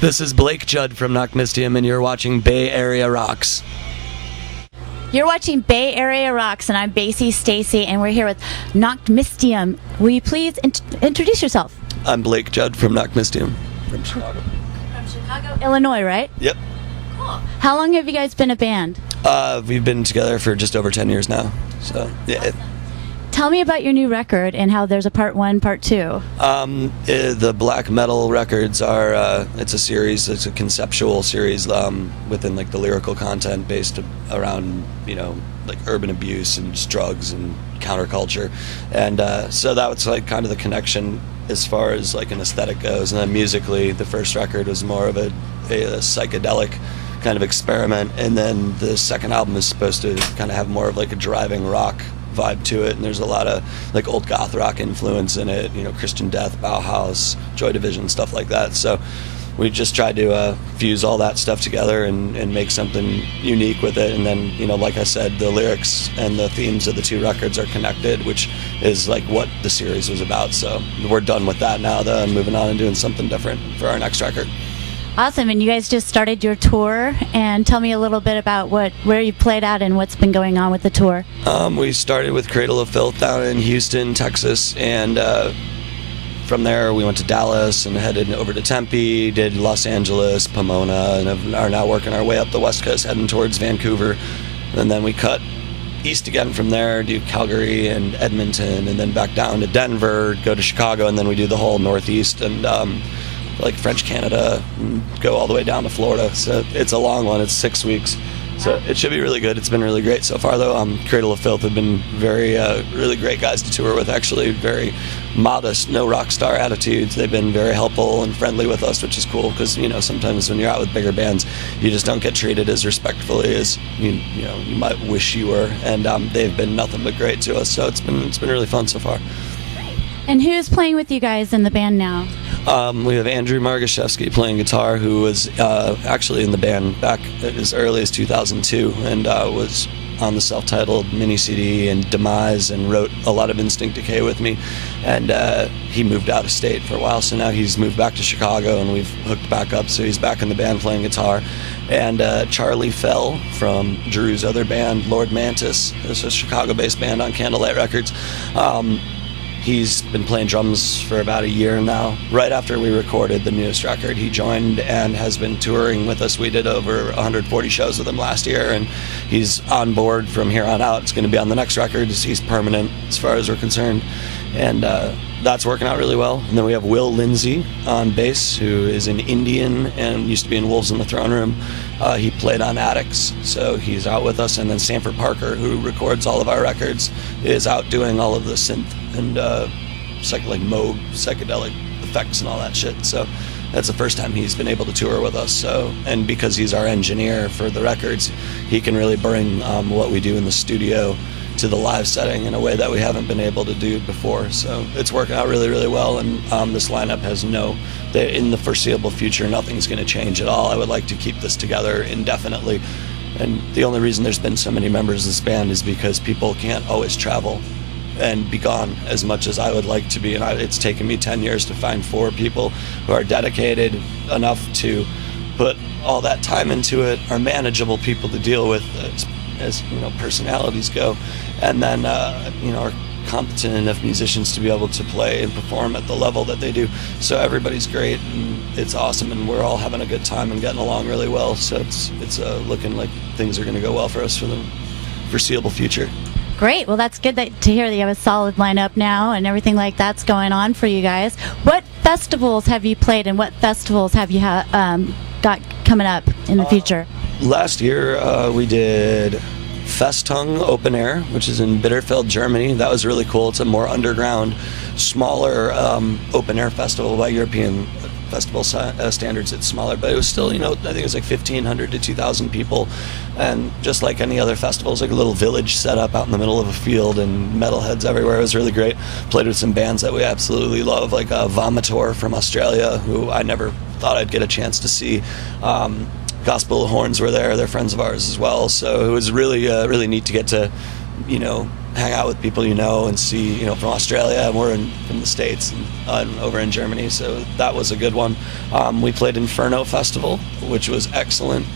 This is Blake Judd from Nachtmystium, and you're watching Bay Area Rocks. You're watching Bay Area Rocks, and I'm Bassy, Stacy, and we're here with Nachtmystium. Will you please introduce yourself? I'm Blake Judd from Nachtmystium. From Chicago. From Chicago, Illinois, right? Yep. Cool. How long have you guys been a band? We've been together for just over 10 years now. So, yeah. Awesome. Tell me about your new record and how there's a part 1, part 2. The black metal records are, it's a series, it's a conceptual series within like the lyrical content based around, like urban abuse and just drugs and counterculture. And so that was like kind of the connection as far as like an aesthetic goes. And then musically, the first record was more of a psychedelic kind of experiment. And then the second album is supposed to kind of have more of like a driving rock vibe to it, and there's a lot of like old goth rock influence in it, Christian Death, Bauhaus, Joy Division, stuff like that. So we just tried to fuse all that stuff together and make something unique with it. And then, like I said, the lyrics and the themes of the two records are connected, which is like what the series was about. So we're done with that now, though, and moving on and doing something different for our next record. Awesome, and you guys just started your tour, and tell me a little bit about where you played at and what's been going on with the tour. We started with Cradle of Filth down in Houston, Texas, and from there we went to Dallas and headed over to Tempe, did Los Angeles, Pomona, and are now working our way up the West Coast, heading towards Vancouver. And then we cut east again from there, do Calgary and Edmonton, and then back down to Denver, go to Chicago, and then we do the whole Northeast and like French Canada, and go all the way down to Florida. So it's a long one. It's 6 weeks. So it should be really good. It's been really great so far, though. Cradle of Filth have been very, really great guys to tour with, actually. Very modest, no rock star attitudes. They've been very helpful and friendly with us, which is cool because, sometimes when you're out with bigger bands, you just don't get treated as respectfully as, you might wish you were. And they've been nothing but great to us. So it's been really fun so far. And who's playing with you guys in the band now? We have Andrew Margashevsky playing guitar, who was actually in the band back as early as 2002 and was on the self-titled mini-CD and Demise and wrote a lot of Instinct Decay with me. And he moved out of state for a while, so now he's moved back to Chicago and we've hooked back up, so he's back in the band playing guitar. And Charlie Fell from Drew's other band, Lord Mantis, this is a Chicago-based band on Candlelight Records. He's been playing drums for about a year now. Right after we recorded the newest record, he joined and has been touring with us. We did over 140 shows with him last year, and he's on board from here on out. It's going to be on the next record. He's permanent as far as we're concerned. And that's working out really well. And then we have Will Lindsay on bass, who is an Indian and used to be in Wolves in the Throne Room. He played on Addicts, so he's out with us. And then Sanford Parker, who records all of our records, is out doing all of the synth and Moog psychedelic effects and all that shit. So that's the first time he's been able to tour with us. So, and because he's our engineer for the records, he can really bring what we do in the studio to the live setting in a way that we haven't been able to do before. So it's working out really, really well. And this lineup has in the foreseeable future, nothing's going to change at all. I would like to keep this together indefinitely. And the only reason there's been so many members of this band is because people can't always travel and be gone as much as I would like to be. And it's taken me 10 years to find 4 people who are dedicated enough to put all that time into it, are manageable people to deal with as personalities go, and then are competent enough musicians to be able to play and perform at the level that they do. So everybody's great and it's awesome, and we're all having a good time and getting along really well. So it's looking like things are going to go well for us for the foreseeable future. Great. Well, that's good to hear that you have a solid lineup now and everything like that's going on for you guys. What festivals have you played, and what festivals have you got coming up in the future? Last year we did Festung Open Air, which is in Bitterfeld, Germany. That was really cool. It's a more underground, smaller open air festival by European festival standards. It's smaller, but it was still, I think it was like 1,500 to 2,000 people. And just like any other festival, it's like a little village set up out in the middle of a field and metalheads everywhere. It was really great. Played with some bands that we absolutely love, like Vomitor from Australia, who I never thought I'd get a chance to see. Gospel Horns were there. They're friends of ours as well. So it was really, really neat to get to, hang out with people and see, from Australia, and we're from the States and over in Germany, so that was a good one. We played Inferno Festival, which was excellent,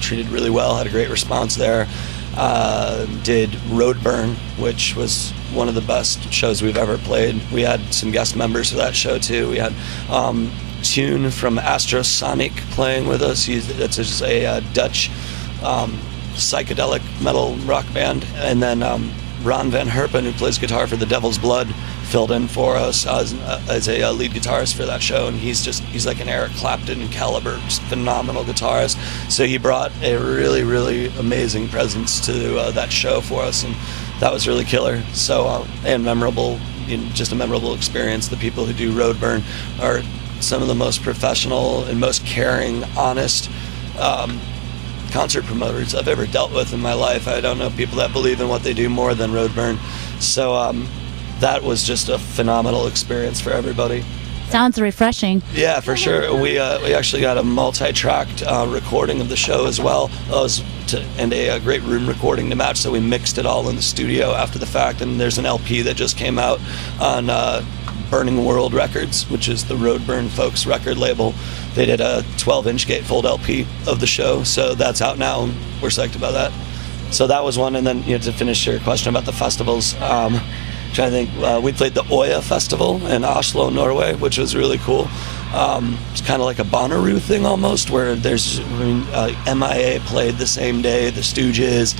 treated really well, had a great response there. Did Roadburn, which was one of the best shows we've ever played. We had some guest members for that show too. We had Tune from Astrosonic playing with us. It's just a Dutch psychedelic metal rock band. And then Ron Van Herpen, who plays guitar for The Devil's Blood, filled in for us as a lead guitarist for that show, and he's like an Eric Clapton caliber, just phenomenal guitarist. So he brought a really, really amazing presence to that show for us, and that was really killer. So and memorable, just a memorable experience. The people who do Roadburn are some of the most professional and most caring, honest concert promoters I've ever dealt with in my life. I don't know people that believe in what they do more than Roadburn. So that was just a phenomenal experience for everybody. Sounds refreshing. Yeah, for sure. We actually got a multi-tracked recording of the show as well, and a great room recording to match, so we mixed it all in the studio after the fact, and there's an LP that just came out on Burning World Records, which is the Roadburn folks record label. They did a 12-inch gatefold LP of the show, so that's out now, and we're psyched about that. So that was one, and then to finish your question about the festivals, trying to think, we played the Oya Festival in Oslo, Norway, which was really cool. It's kind of like a Bonnaroo thing almost, where there's MIA played the same day, the Stooges,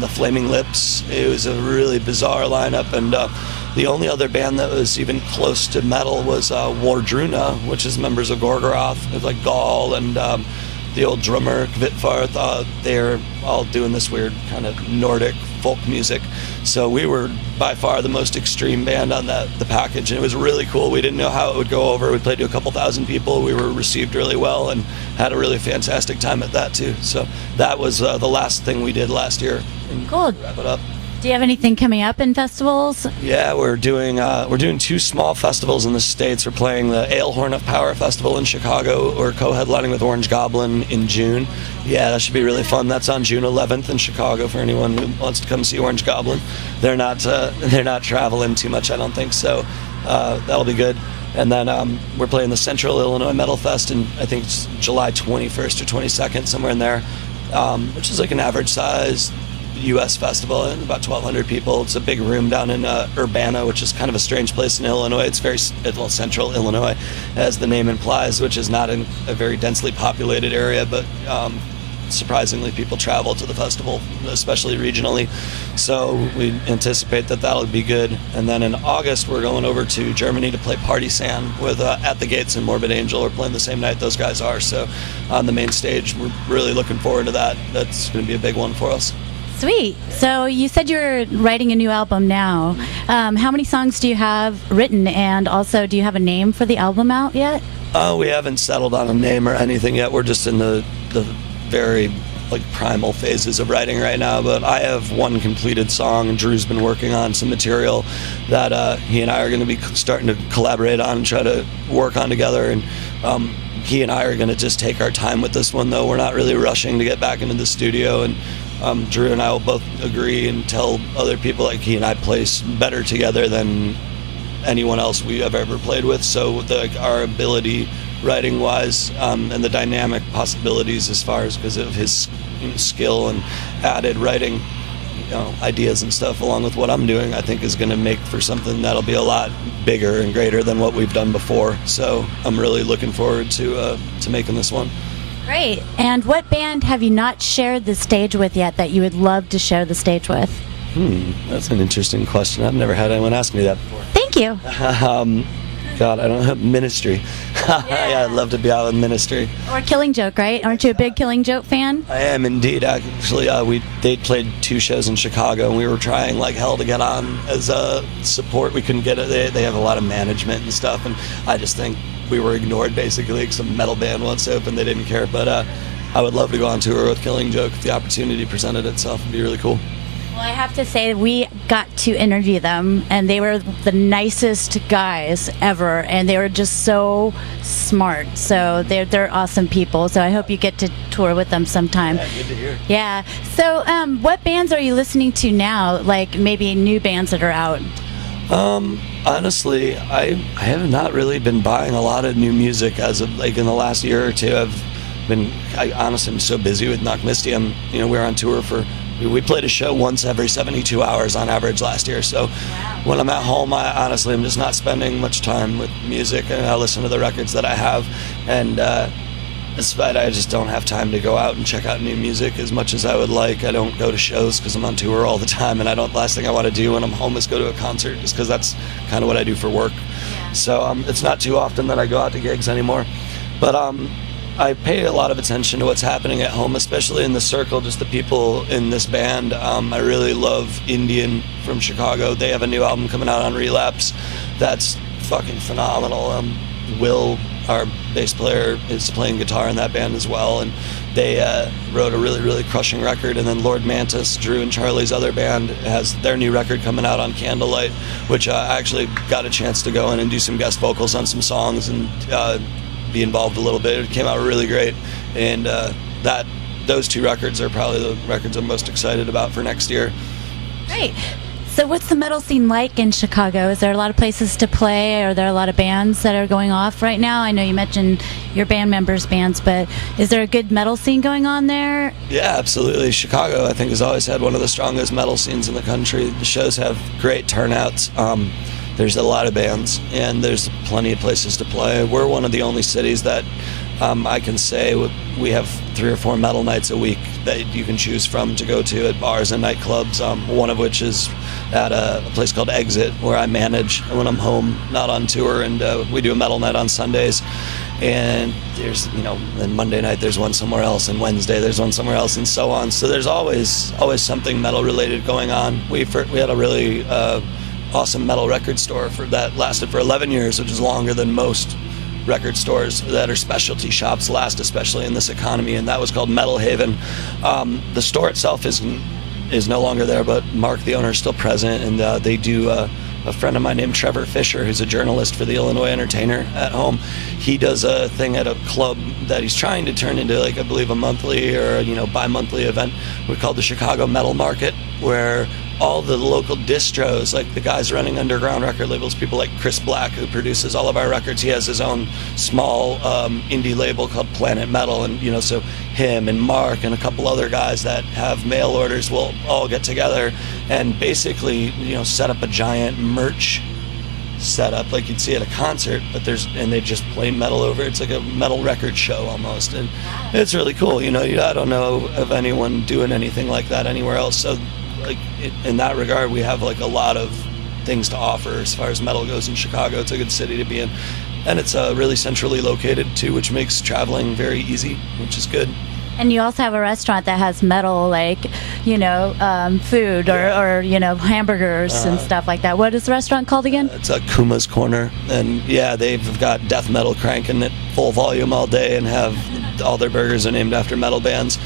the Flaming Lips. It was a really bizarre lineup, and the only other band that was even close to metal was Wardruna, which is members of Gorgoroth. It was like Gaul and the old drummer Kvitfarth. They're all doing this weird kind of Nordic folk music. So we were by far the most extreme band on the package, and it was really cool. We didn't know how it would go over. We played to a couple thousand people. We were received really well and had a really fantastic time at that too. So that was the last thing we did last year. Cool. Wrap it up. Do you have anything coming up in festivals? Yeah, we're doing two small festivals in the States. We're playing the Alehorn of Power Festival in Chicago. We're co-headlining with Orange Goblin in June. Yeah, that should be really fun. That's on June 11th in Chicago for anyone who wants to come see Orange Goblin. They're not traveling too much, I don't think, so that'll be good. And then we're playing the Central Illinois Metal Fest, and I think it's July 21st or 22nd, somewhere in there, which is like an average size U.S. festival, and about 1,200 people. It's a big room down in Urbana, which is kind of a strange place in Illinois. It's very central Illinois, as the name implies, which is not in a very densely populated area, but surprisingly people travel to the festival, especially regionally. So we anticipate that that'll be good. And then in August, we're going over to Germany to play Party Sand with At the Gates and Morbid Angel. We're playing the same night those guys are. So on the main stage, we're really looking forward to that. That's going to be a big one for us. Sweet. So you said you're writing a new album now. How many songs do you have written, and also do you have a name for the album out yet? We haven't settled on a name or anything yet. We're just in the very primal phases of writing right now, but I have one completed song, and Drew's been working on some material that he and I are going to be starting to collaborate on and try to work on together. And he and I are going to just take our time with this one, though. We're not really rushing to get back into the studio, and Drew and I will both agree and tell other people he and I play better together than anyone else we have ever played with. So our ability writing wise and the dynamic possibilities as far as because of his skill and added writing ideas and stuff along with what I'm doing, I think is going to make for something that'll be a lot bigger and greater than what we've done before. So I'm really looking forward to making this one. Great. And what band have you not shared the stage with yet that you would love to share the stage with? That's an interesting question. I've never had anyone ask me that before. Thank you. God, I don't have Ministry. Yeah, I'd love to be out with Ministry. Or Killing Joke, right? Aren't you a big Killing Joke fan? I am indeed. Actually, they played 2 shows in Chicago, and we were trying like hell to get on as support. We couldn't get it. They have a lot of management and stuff, and I just think we were ignored basically. Some metal band wants to open, they didn't care. But I would love to go on tour with Killing Joke if the opportunity presented itself. It'd be really cool. Well, I have to say, we got to interview them, and they were the nicest guys ever, and they were just so smart. So they're awesome people. So I hope you get to tour with them sometime. Yeah, good to hear. Yeah. So what bands are you listening to now? Like maybe new bands that are out? Honestly, I have not really been buying a lot of new music as of like in the last year or two. I honestly am so busy with Nachtmystium. You know, we were on tour we played a show once every 72 hours on average last year. So when I'm at home, I honestly am just not spending much time with music, and I listen to the records that I have. And despite I just don't have time to go out and check out new music as much as I would like. I don't go to shows because I'm on tour all the time, and last thing I want to do when I'm home is go to a concert, just because that's kind of what I do for work. Yeah. So it's not too often that I go out to gigs anymore. But I pay a lot of attention to what's happening at home, especially in the circle, just the people in this band. I really love Indian from Chicago. They have a new album coming out on Relapse that's fucking phenomenal. Will, our bass player, is playing guitar in that band as well, and they wrote a really, really crushing record. And then Lord Mantis, Drew and Charlie's other band, has their new record coming out on Candlelight, which I actually got a chance to go in and do some guest vocals on some songs and be involved a little bit. It came out really great, and those two records are probably the records I'm most excited about for next year. Great. So what's the metal scene like in Chicago? Is there a lot of places to play? Are there a lot of bands that are going off right now? I know you mentioned your band members' bands, but is there a good metal scene going on there? Yeah, absolutely. Chicago, I think, has always had one of the strongest metal scenes in the country. The shows have great turnouts. There's a lot of bands, and there's plenty of places to play. We're one of the only cities that I can say we have 3 or 4 metal nights a week that you can choose from to go to at bars and nightclubs, one of which is at a place called Exit, where I manage when I'm home, not on tour, and we do a metal night on Sundays. And there's, then Monday night there's one somewhere else, and Wednesday there's one somewhere else, and so on. So there's always something metal related going on. We had a really awesome metal record store that lasted for 11 years, which is longer than most record stores that are specialty shops last, especially in this economy, and that was called Metal Haven. The store itself is no longer there, but Mark, the owner, is still present, and they do a friend of mine named Trevor Fisher, who's a journalist for the Illinois Entertainer at home. He does a thing at a club that he's trying to turn into, like, I believe a monthly or bi-monthly event we call the Chicago Metal Market, where all the local distros, like the guys running underground record labels, people like Chris Black, who produces all of our records, he has his own small indie label called Planet Metal, and so him and Mark and a couple other guys that have mail orders will all get together and basically set up a giant merch setup like you'd see at a concert, but they just play metal over. It's like a metal record show almost, and it's really cool. I don't know of anyone doing anything like that anywhere else. So in that regard, we have like a lot of things to offer as far as metal goes in Chicago. It's a good city to be in, and it's really centrally located too, which makes traveling very easy, which is good. And you also have a restaurant that has metal, like, food or hamburgers and stuff like that. What is the restaurant called again? It's a Kuma's Corner, and they've got death metal cranking at full volume all day, and have all their burgers are named after metal bands.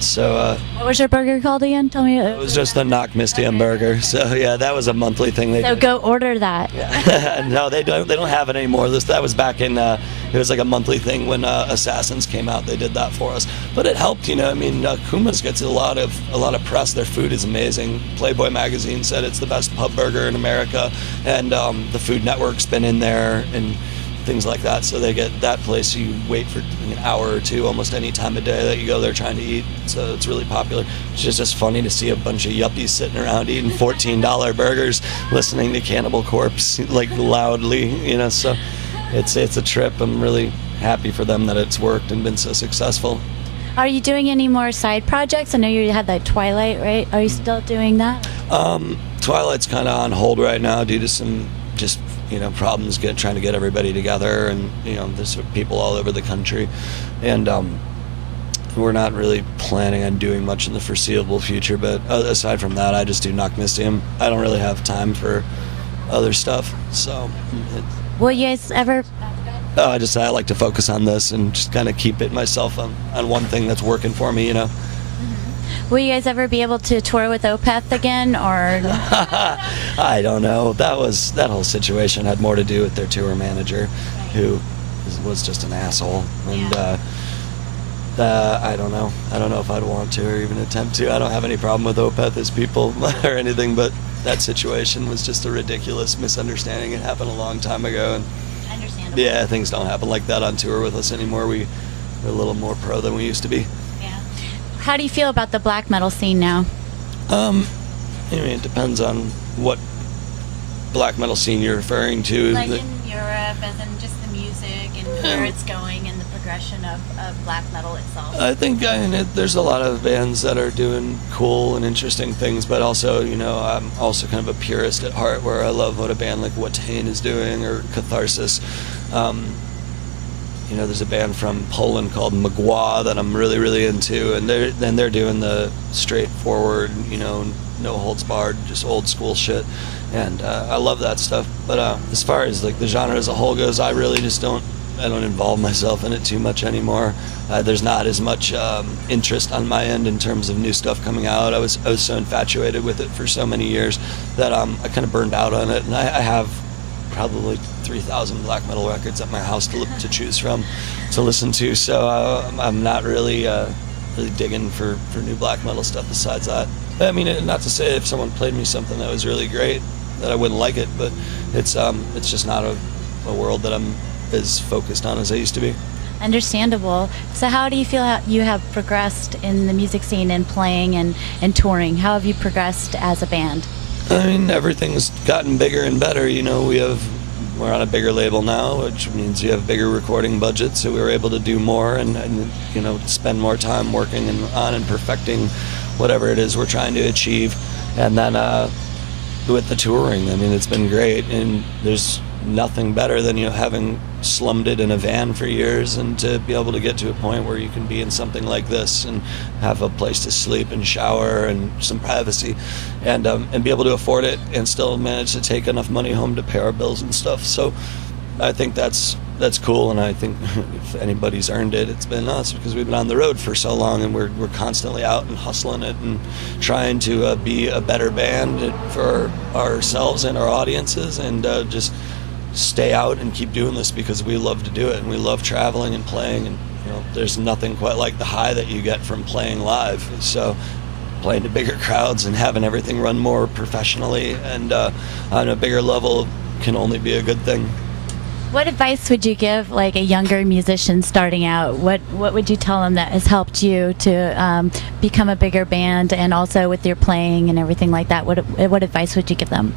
So what was your burger called again? Tell me. It was just a Nachtmystium burger. So that was a monthly thing. So go order that. Yeah. No, they don't have it anymore. That was back in it was like a monthly thing when Assassins came out. They did that for us, but it helped. Kuma's gets a lot of press. Their food is amazing. Playboy magazine said it's the best pub burger in America, and the Food Network's been in there and things like that. So they get that place. You wait for an hour or two almost any time of day that you go there trying to eat. So it's really popular. It's just funny to see a bunch of yuppies sitting around eating $14 burgers, listening to Cannibal Corpse like loudly. So it's a trip. I'm really happy for them that it's worked and been so successful. Are you doing any more side projects? I know you had that Twilight, right? Are you still doing that? Twilight's kind of on hold right now due to some just problems trying to get everybody together, and there's people all over the country, and we're not really planning on doing much in the foreseeable future. But aside from that, I just do Nachtmystium. I don't really have time for other stuff. So will you guys ever I like to focus on this and just kind of keep it myself on one thing that's working for me. Will you guys ever be able to tour with Opeth again, or? I don't know. That whole situation had more to do with their tour manager, who was just an asshole, and I don't know. I don't know if I'd want to or even attempt to. I don't have any problem with Opeth as people or anything, but that situation was just a ridiculous misunderstanding. It happened a long time ago, and Understandable. yeah, things don't happen like that on tour with us anymore. We're a little more pro than we used to be. Yeah. How do you feel about the black metal scene now? I mean, it depends on what black metal scene you're referring to. Like in Europe, as in just the music and where it's going and the progression of black metal itself. I think there's a lot of bands that are doing cool and interesting things, but also, I'm also kind of a purist at heart, where I love what a band like Watain is doing, or Catharsis. There's a band from Poland called Mgła that I'm really, really into, and they're doing the straightforward, no holds barred, just old school shit, and I love that stuff. But as far as like the genre as a whole goes, I really just don't involve myself in it too much anymore. There's not as much interest on my end in terms of new stuff coming out. I was so infatuated with it for so many years that I kind of burned out on it, and I have probably 3,000 black metal records at my house to choose from, to listen to. So I'm not really digging for new black metal stuff besides that. I mean, not to say if someone played me something that was really great that I wouldn't like it, but it's just not a world that I'm as focused on as I used to be. Understandable. So how do you feel you have progressed in the music scene and playing and touring? How have you progressed as a band? I mean, everything's gotten bigger and better. We're on a bigger label now, which means you have bigger recording budgets, so we were able to do more and spend more time working on and perfecting whatever it is we're trying to achieve. And then with the touring, I mean, it's been great, and there's nothing better than having slummed it in a van for years, and to be able to get to a point where you can be in something like this and have a place to sleep and shower and some privacy, and be able to afford it and still manage to take enough money home to pay our bills and stuff. So I think that's cool, and I think if anybody's earned it, it's been us, because we've been on the road for so long, and we're constantly out and hustling it and trying to be a better band for ourselves and our audiences, and just stay out and keep doing this because we love to do it, and we love traveling and playing, and there's nothing quite like the high that you get from playing live. So playing to bigger crowds and having everything run more professionally and on a bigger level can only be a good thing. What advice would you give like a younger musician starting out? What would you tell them that has helped you to become a bigger band, and also with your playing and everything like that? What advice would you give them?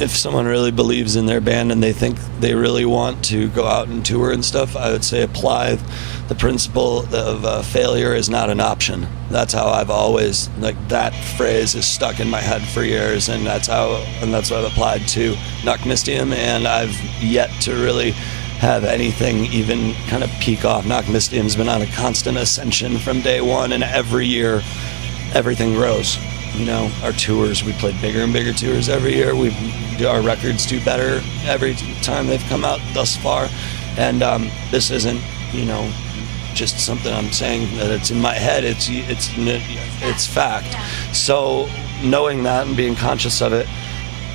If someone really believes in their band and they think they really want to go out and tour and stuff, I would say apply the principle of failure is not an option. That's how I've always, that phrase is stuck in my head for years, and that's what I've applied to Nachtmystium, and I've yet to really have anything even kind of peak off. Nachtmystium's been on a constant ascension from day one, and every year everything grows. Our tours, we played bigger and bigger tours every year. Our records do better every time they've come out thus far. And this isn't, just something I'm saying that it's in my head. It's fact. So knowing that and being conscious of it,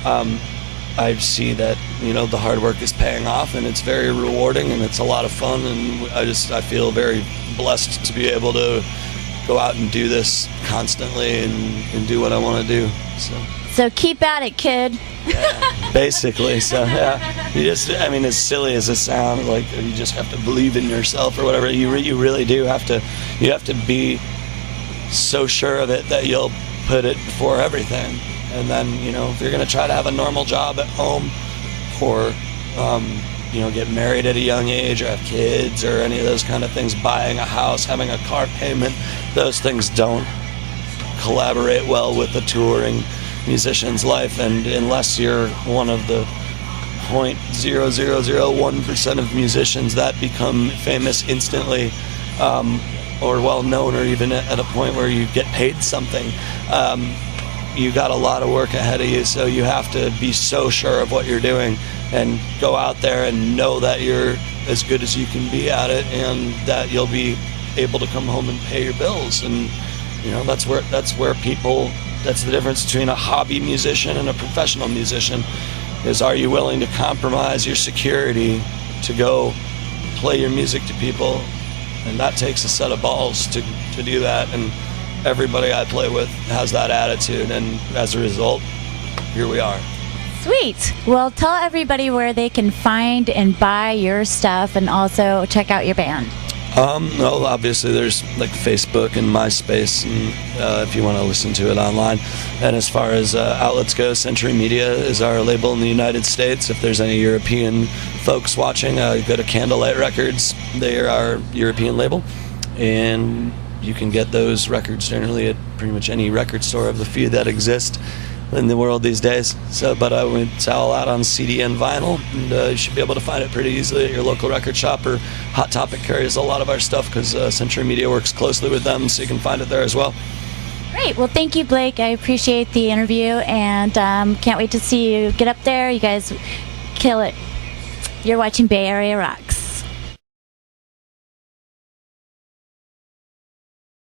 I see that, the hard work is paying off, and it's very rewarding, and it's a lot of fun. And I feel very blessed to be able to go out and do this constantly and do what I want to do. So keep at it, kid. Yeah, basically. So yeah, as silly as it sounds, like you just have to believe in yourself or whatever. You really do have to. You have to be so sure of it that you'll put it before everything. And then if you're gonna try to have a normal job at home, or get married at a young age, or have kids, or any of those kind of things, buying a house, having a car payment, those things don't collaborate well with the touring musician's life. And unless you're one of the 0.0001% of musicians that become famous instantly, or well known, or even at a point where you get paid something, you got a lot of work ahead of you. So you have to be so sure of what you're doing and go out there and know that you're as good as you can be at it, and that you'll be able to come home and pay your bills. And You know, that's where people. That's the difference between a hobby musician and a professional musician. Is, are you willing to compromise your security to go play your music to people? And that takes a set of balls to do that. And everybody I play with has that attitude. And as a result, here we are. Sweet. Well, tell everybody where they can find and buy your stuff and also check out your band. Well, obviously there's like Facebook and MySpace, and if you want to listen to it online. And as far as outlets go, Century Media is our label in the United States. If there's any European folks watching, go to Candlelight Records. They are our European label, and you can get those records generally at pretty much any record store of the few that exist in the world these days. So, but it's all out on CD and vinyl, and you should be able to find it pretty easily at your local record shop, or Hot Topic carries a lot of our stuff because Century Media works closely with them, so you can find it there as well. Great. Well, thank you, Blake. I appreciate the interview, and can't wait to see you get up there. You guys kill it. You're watching Bay Area Rock.